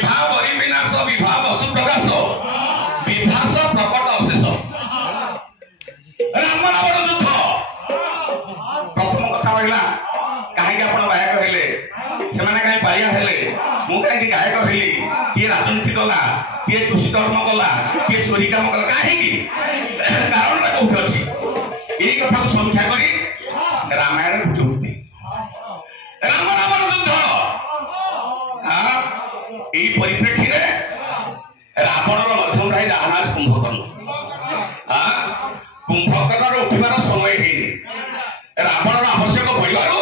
विभा परिविनाश विभा वसु प्रकाश विभास प्रकट अशेष राम रावण युद्ध प्रथम कथा रहा कहीं आप गायक हेले से कहीं बाया हेले मु कहीं गायक हेली किए राजनीति कला किए कृषि कर्म कला किए चोरी काम कला कहीं कारण कौट अच्छी यही कथा को समीक्षा कर रामायण फुटे राम रावण युद्ध यही परिप्रेक्षी रावणर मध्यम भाई राहनाज कुंभकर्ण कुंभकर्ण उठार समय है रावणर आवश्यक पड़ू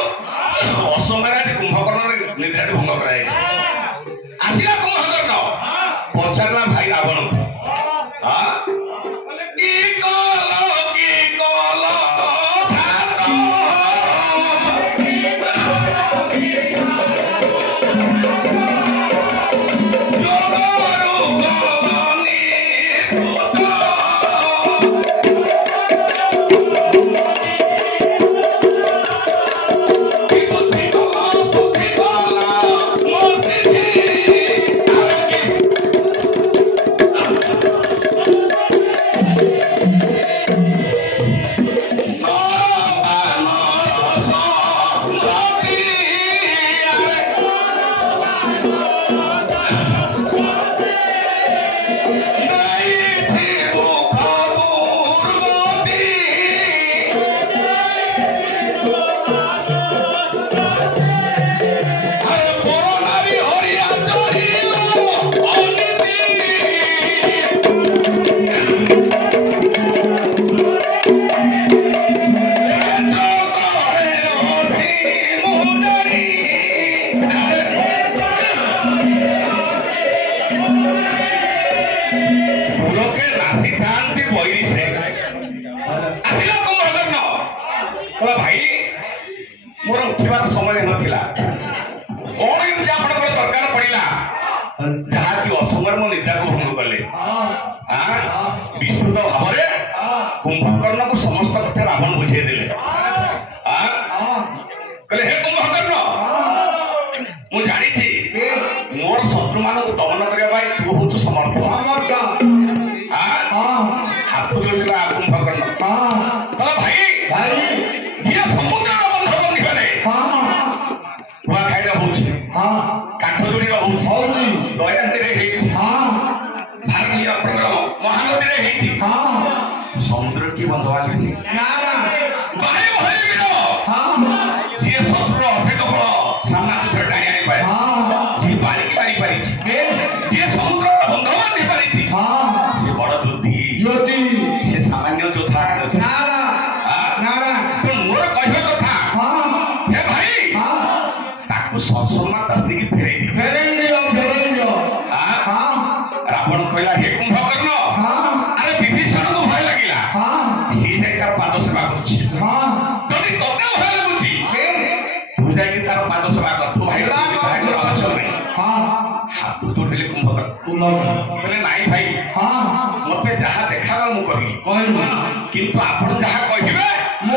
असमय कुंभकर्ण निद्रा भंग करसिला कुंभकर्ण पचारा भाई रावण भाई मोर उठार समय नाला कौन एमती आप दरकार पड़ा जहाँ कि असमय मो निद्रा को भंग कले विस्तृत भाव कुंभकर्ण को समस्त कथा रावण बुझे दे कहले हे कुंभकर्ण मु जानी मोर शत्रु मान को दमन करने तू हूँ समर्थ हाथ जोड़ा कुंभकर्ण भाई जी समुद्र बंध बंधी गले कुआ खाइबा होछि काठ जोड़िबा होछि दयानदी रे हेछि भारतीय प्रोग्राम महानदी रे हेछि समुद्र की बंधवा छै ना ना बाहे भई बिनो जी शत्रु अभेद बळ सामना से टाणी आनी पाए जी बारी पारी छै जी समुद्र बंधवा दे पारी छै से बड़ योद्धि से सामान्य योद्धा ना रावण कहला हे कुंभकर्ण अरे विभीषण को भय लगिला सी जाई तार पाद सेवा करछि तोनी तोते भय लागुछि तू जाई तार पाद सेवा कर तू भाई आवश्यक नहीं हाथ जोड़ले कुंभकर्ण कहले नाही भाई मते जहा देखाला मु कहि किंतु आपण जहा कहिबे मु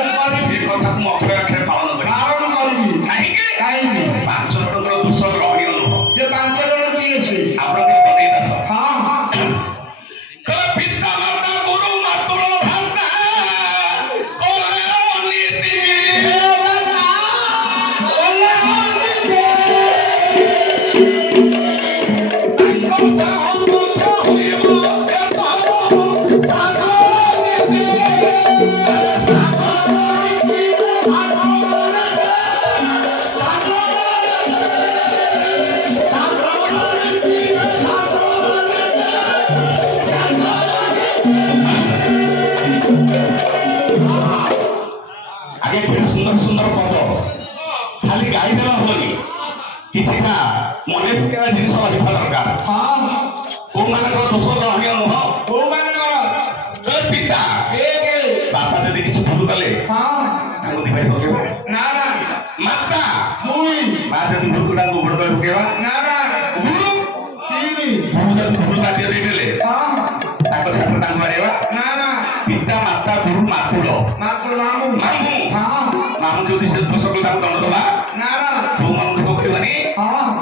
से कथा को अक्षर अक्षर पालन करी काहे 5 जणकर दोष रही अनुभव जे 5 जण किए से आपण के बनै दस कल पिता माता गुरु मातुल भ्राता कोले नीति ताको साहब होइबो के तो साधो नीति सुंदर सुंदर पद खाली गाई देवा होनी किसी ना मने पकेवा जिनिस रहिबा दरकार को मानकर दोष ग्रहणीय नुह को मानकर पिता बापा जदि किसी भूल कले ताको दिवाई पकेवा ना ना माता मुई मां जदि भूल कला को बड़ पकेवा ना ना गुरु तीनी भूल जदि भूल बाध्य देले ताको छात्र ताको मारेवा ना ना पिता माता गुरु मातुल मामू मामू जो दोष कला दंड दबा ना ना तू मन दुख करबानी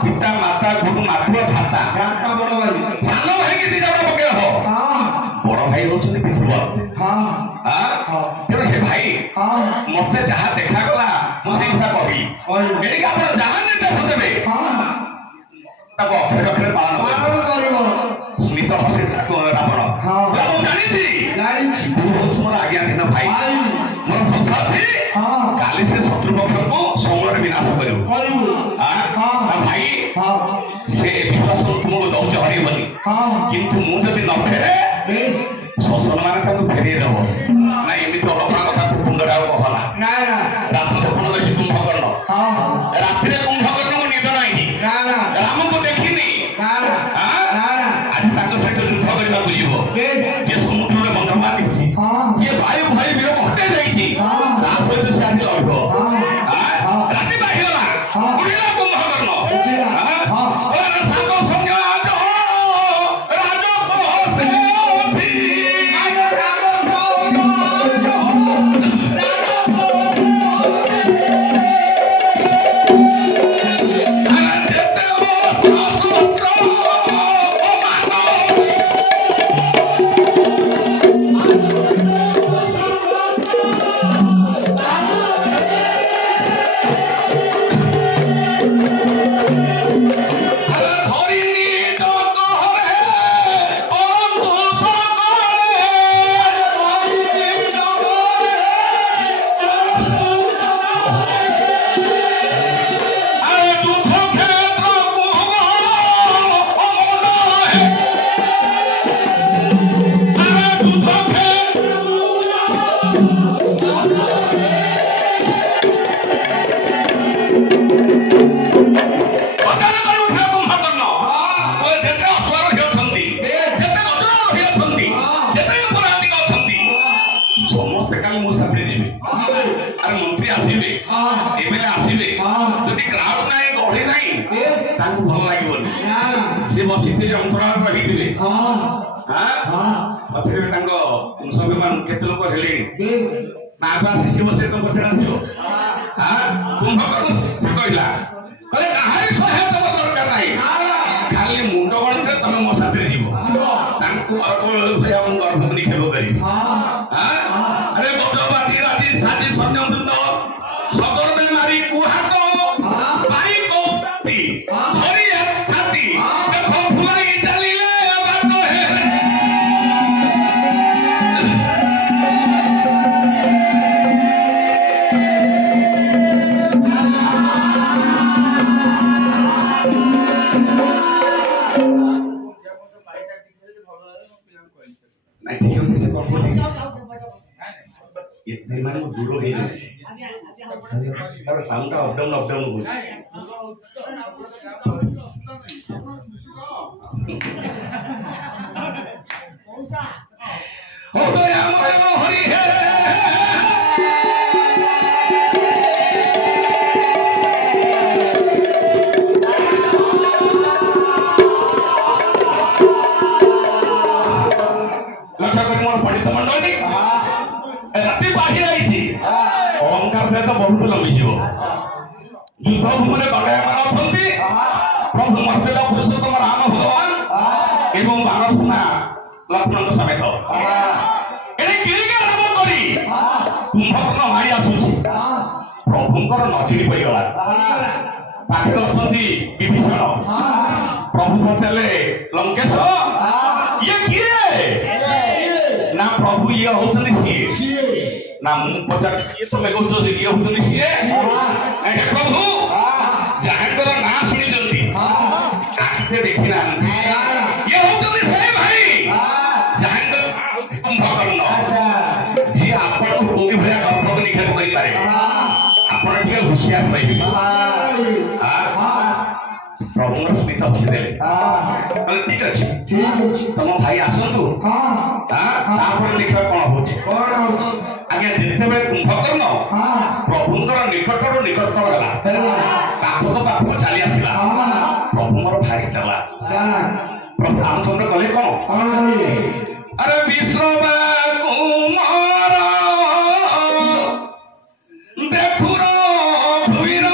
पिता माता गुरु मातुल भ्राता बड़ भाई सान भाई की दिटा पके हो बड़ भाई होचनी पितृ तेणु हे भाई मत जहाँ देखा गला मुझे कही एटिक आप जहाँ निर्देश देवे अक्षर अक्षर पालन स्मित हसे रावण जानी मोर आज्ञाधीन भाई मोर भरोसा अच्छी काली से शत्रुपक्ष को समूल विनाश कर भाई से विश्वास तुमको दौच हरबनी किंतु मुझे न फेरे शसन मैंने फेरे देव ना एमती अलपना कथा कुंडा कहना रात पुनः देखी कुंभकर्ण राति कुंभकर्ण को निद ना राम को देखनी आज सहित युद्ध करने जीव जे समुद्र बंध बांधी ये वायु भाई वीर हटे जाइए सहित से आज लड़ राति बाहिगला उड़िला कुंभकर्ण सात संज्ञा भल लगे सी बसी अंतराल रही पथर वंशाभिमान केत लोक हेले आसी सी बस पचार कुंभकर्ण कहला कहले कहारी सहायता दरकार ना खाली मुंड गणित तुम मो साथ जीव गर्भ निक्षेप कर अरे गजबाजी राजी साजी सैन्य वृंद सदर में मारी कुहाट इतने माने दूर हो जाए साउंड अपडाउन अपडाउन हो गया हरि है पंडित मंडली राति बाहि रही अहंकार तो बहुत लंबी युद्ध भूमि दंडयामान अच्छा प्रभु मर्यादा पुरुषोत्तम राम भगवान एवं बानरसेना लक्ष्मण समेत कुंभकर्ण भाई आसुची प्रभुंकर नजरी पड़गला पाखे अच्छा विभीषण प्रभु पचारे लंकेश ये किए ना प्रभु ये होचनी सीए ना मु पचार किए तुम कौच ये होचनी सीए प्रभु जहाँकर ना शुणी आखे देखी ना ये होचनी से भाई जहाँकर कुंभकर्ण जी आपन को कोई भया गर्भ निखेप करि पारे आपन टिके होशियार पाइबे प्रभु स्मित अच्छी देले ठीक अच्छे तुम भाई आसतु देखा कौन हो आज्ञा जिते कुंभकर्ण प्रभुंर निकटर निकटतर है पाख तो पाख चली आसला प्रभु मोर भारी चला प्रभु रामचंद्र कले कौन अरे विश्रवा कुमार देखुर भुईर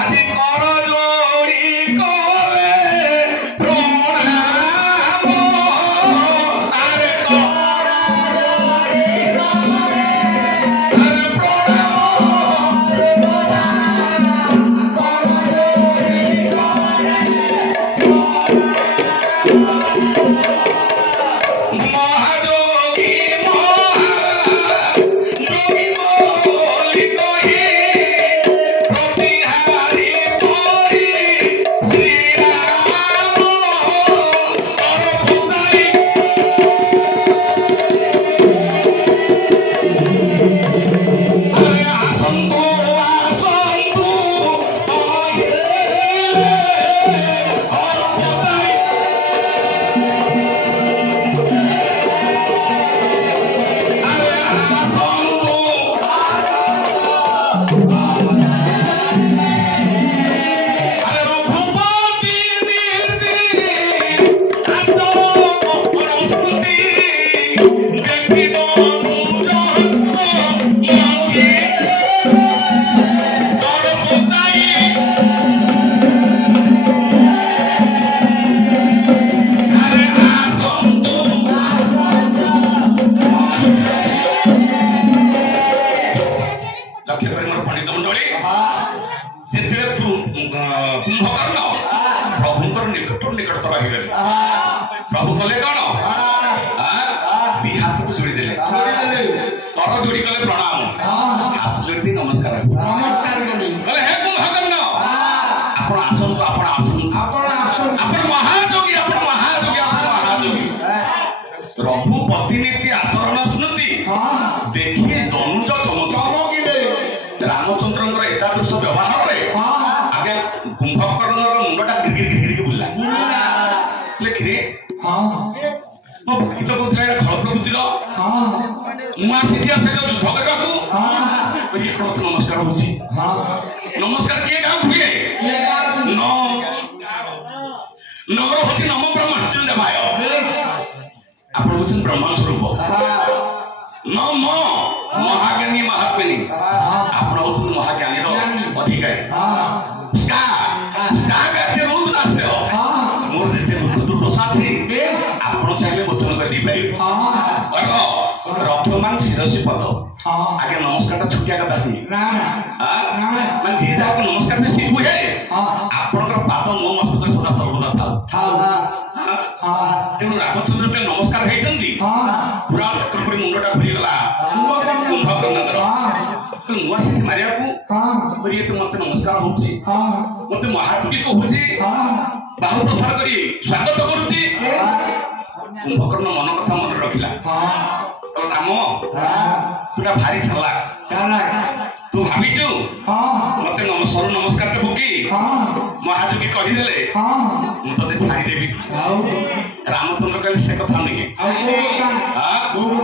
आदि कर जोड़ी मुंडटा गिरगिर बुला लेखिरे ମୋ ଭାଇ ତ କହୁଥିଲା ଏଇଟା ଖଳ ପ୍ରକୃତିର ମୁଁ ଆସିଛି ଯୁଦ୍ଧ କରିବାକୁ ଇଏ କଣ ନମସ୍କାର ହଉଛି ନମସ୍କାର କିଏ କାହାକୁ ହୁଏ ନଗର ହଉଛି ନମ ବ୍ରହ୍ମାଣ୍ଡ ଦେବାୟ ଆପଣ ହଉଛନ୍ତି ବ୍ରହ୍ମ ସ୍ୱରୂପ ନମ ମହାଜ୍ଞାନୀ ମହାତ୍ମୀ ଆପଣ ହଉଛନ୍ତି ମହାଜ୍ଞାନୀର ଅଧିକାରୀ କାର୍ଯ୍ୟ ରହୁଛୁ ନା ସେ ମୋର ଯେତେ ଦୁର୍ଦଶା ଅଛି ଆପଣ ଚାହିଁଲେ ବଚନ କରିଦେଇପାରିବେ ରକ୍ଷମାନ ଶିରସି ପଦ ଆଜ୍ଞା ନମସ୍କାରଟା ଛୁଟିଆ କଥା ହୁଏ ମାନେ ଯିଏ ଯାହାକୁ ନମସ୍କାର ବେଶୀ ହୁଏ ଆପଣଙ୍କର ପାଦ ମୋ ମସ୍ତକରେ ସଦା ସର୍ବଦା ଥାଉ ତେଣୁ ରାମଚନ୍ଦ୍ର ଯେତେବେଳେ ନମସ୍କାର ହେଇଛନ୍ତି ପୁରା ଛତ୍ରପତି ମୁଣ୍ଡଟା ଘୁରିଗଲା କୁମ୍ଭକର୍ଣ୍ଣଙ୍କର ନୂଆ ଶିଖି ମାରିବାକୁ ତ ମତେ ନମସ୍କାର ହଉଛି ମତେ ମହାତ୍ମୀ କହୁଛି ବାହୁ ପ୍ରସାର କରି ସ୍ୱାଗତ କରୁଛି କୁମ୍ଭକର୍ଣ୍ଣ ମନ କଥା ମନେ ରଖିଲା ରାମ ତୁଟା ଭାରି ଚାଲାକ ତୁ ଭାବିଛୁ ମତେ ସରୁ ନମସ୍କାର ଦେବୁ କି ମହାଯୋଗୀ କହିଦେଲେ ମୁଁ ତତେ ଛାଡ଼ିଦେବି ରାମଚନ୍ଦ୍ର କହିଲେ ସେ କଥା ନୁହେଁ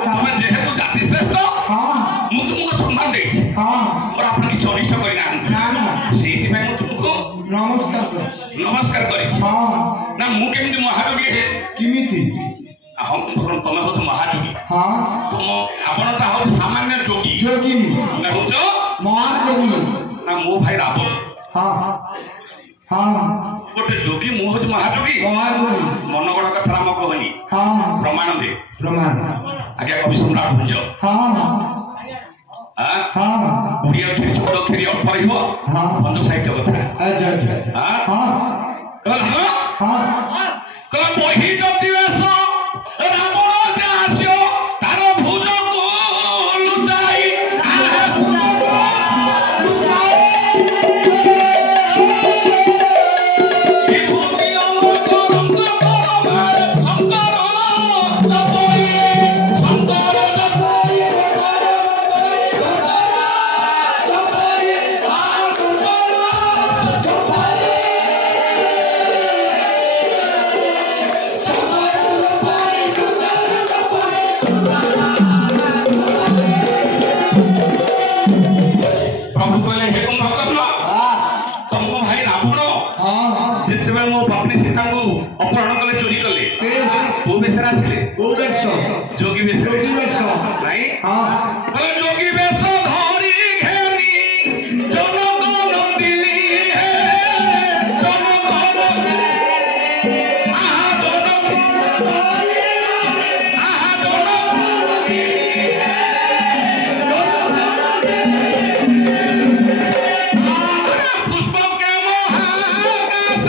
ତମେ ଯେହେତୁ ଜାତି ଶ୍ରେଷ୍ଠ ମୁଁ ତୁମକୁ ସମ୍ମାନ ଦେଇଛି ମୋର ଆପଣ କିଛି ଅନିଷ୍ଟ କରିନାହାନ୍ତି ସେଇଥିପାଇଁ ମୁଁ ତୁମକୁ ନମସ୍କାର କରିଛି ନା ମୁଁ କେମିତି ମହାଯୋଗୀ କେମିତି ତମେ ହଉଛ ମହାଯୋଗୀ ଆପଣଟା ହଉଛି ସାମାନ୍ୟ ଯୋଗୀ ତମେ ହଉଛ ମହାଯୋଗୀ ନା ମୋ ଭାଇ ରାବଣ ଗୋଟେ ଯୋଗୀ ମୁଁ ହଉଛି ମହାଯୋଗୀ ମନ ଗଢ କଥା ରାମ କହନି ପ୍ରମାଣ ଦେ ଆଜ୍ଞା କବି ସମ୍ରାଟ ଭୁଞ୍ଜ ଓଡ଼ିଆ ଅକ୍ଷରୀ ଛୋଟ ଅକ୍ଷରୀ ଅଳ୍ପ ରହିବ ଭଞ୍ଜ ସାହିତ୍ୟ କଥା ବହି ଯଦି ବେଶ ରାବଣ ଦାସ୍ୟ ତାର ଭୁଜକୁ ଲୁଚାଇ जोगी बेश नहीं जोगी बेश धरी घेनी जनक नंदिनी है जनक पुष्प के महाकाश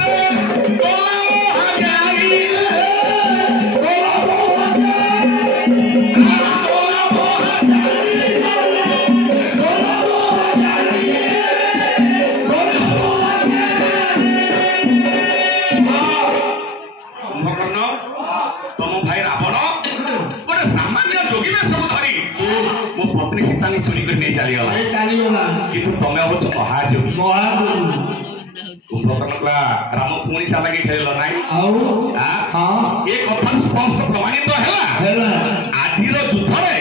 चोरी करने चलीगला किंतु तमें हूँ महायोगी कुंभकर्ण राम पुणी चालाकी खेल ना ये कथा स्पष्ट प्रमाणित है आज युद्ध तमें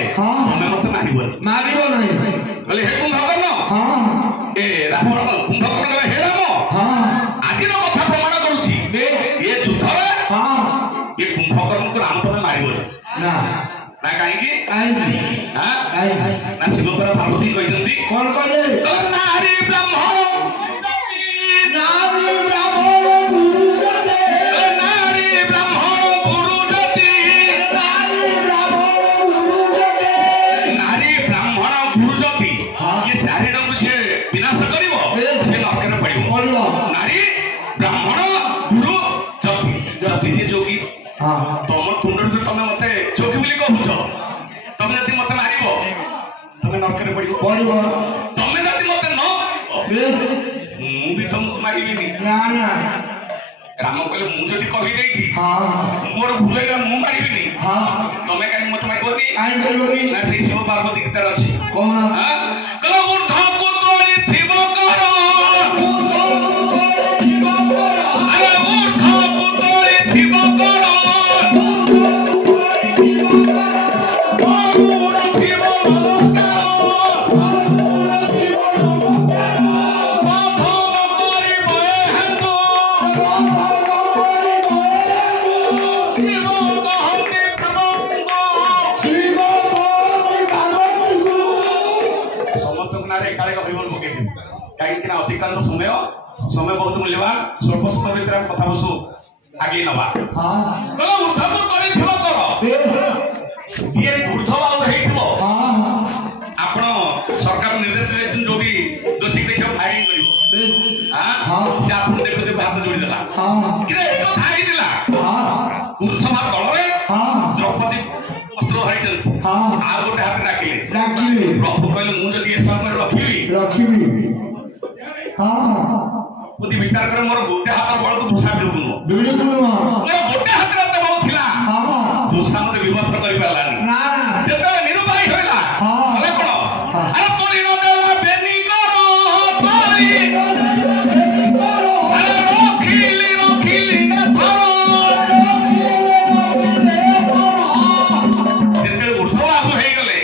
मत मार कहले हे कुंभकर्ण ए रावण कुंभकर्ण हे राम आज कथा प्रमाण करुच्ची ये युद्ध ये कुंभकर्ण को राम तमें मार ना कहीं ना शिवपुरा पार्वती कहते कौन कहले नारी ब्राह्मण ये चारि डंग से विनाश करिव से नरकर पड़िव नारी ब्राह्मण गुरु जति जति जे जोगी तुम तुंड तुम मत जोगी बोली कहूच तुम जब मत मार तुम नरकर पड़िव तुम जब मत न भी तुमको मारिबी राम कहले मुझे कही मोर भूल मु मारिबी तुम कहीं मत मारबनी ना से शिव पार्वती गीतार अच्छी कौन कहीं अधिकांश समय समय बहुत मूल्यवान स्वल्प समय भर कथा बसु आगे नवा आपण सरकार निर्देश जो भी दोषी देख फायरिंग कर देखते हाथ जोड़ीदेला पुरुषसभा दल द्रौपदी अस्त्र धरी गोटे हाथ डाकिले प्रभु कहले मुझे ए समय रखी बुद्धि विचार कर मोर गोटे हाथ बल को धूसा बिलकुल गोटे हाथ धूसा मत विवश कर निरुपाय होइला बोले कोन अरे तोरी न देला बेनी करो तोरी अरे रखिली न धरो जेते उठवा हो गले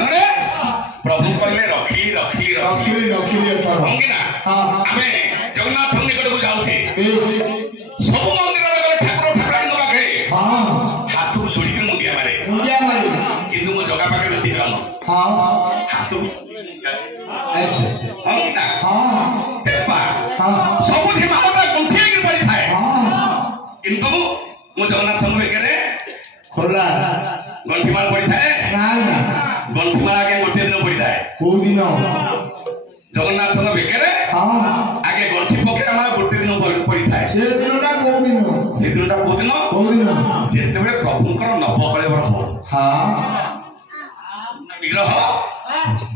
अरे प्रभु कहले रखिली ना आमे जगन्नाथ निकट को जाउछे सब मंदिर ठाकुर ठाकुरानी पाखे हाथ को जोड़ी के मुंडिया मारे किंतु मो जगह पाखे व्यतिक्रम हाथ को सबुठी मालटा गुंठी पड़ी थाए किंतु मो जगन्नाथ बेकरे खोला गंठी माल पड़ी थाए गंठी माल आगे गोटे दिन पड़ी थाए जगन्नाथ बेकरे आगे गंठी पके गोटे दिन पड़ी थाए से दिनटा को दिन जेते प्रभुंकर नवकलेवर हो विग्रह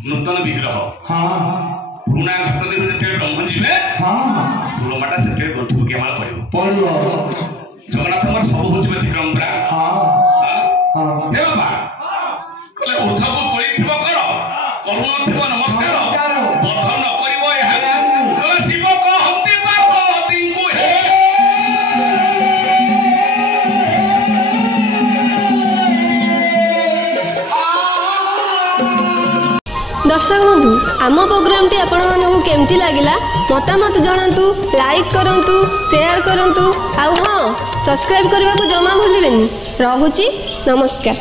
नूतन विग्रह पुराणा घट दिन जो ब्रह्म जीवे फूलमाटा से गंठी पके पड़ो जगन्नाथ सब हूँ व्यतिक्रम बाबा कले ऊर्धक कर करुण थी नमस्कार बध न कर शिव कहती पार्वती को दर्शक बंधु आम प्रोग्राम टी आपण मानक केमती लगिला मतामत जनातु लाइक करंतु शेयर करंतु आउ हाँ सब्सक्राइब करने को जमा भूलिबेनी। रहुची नमस्कार।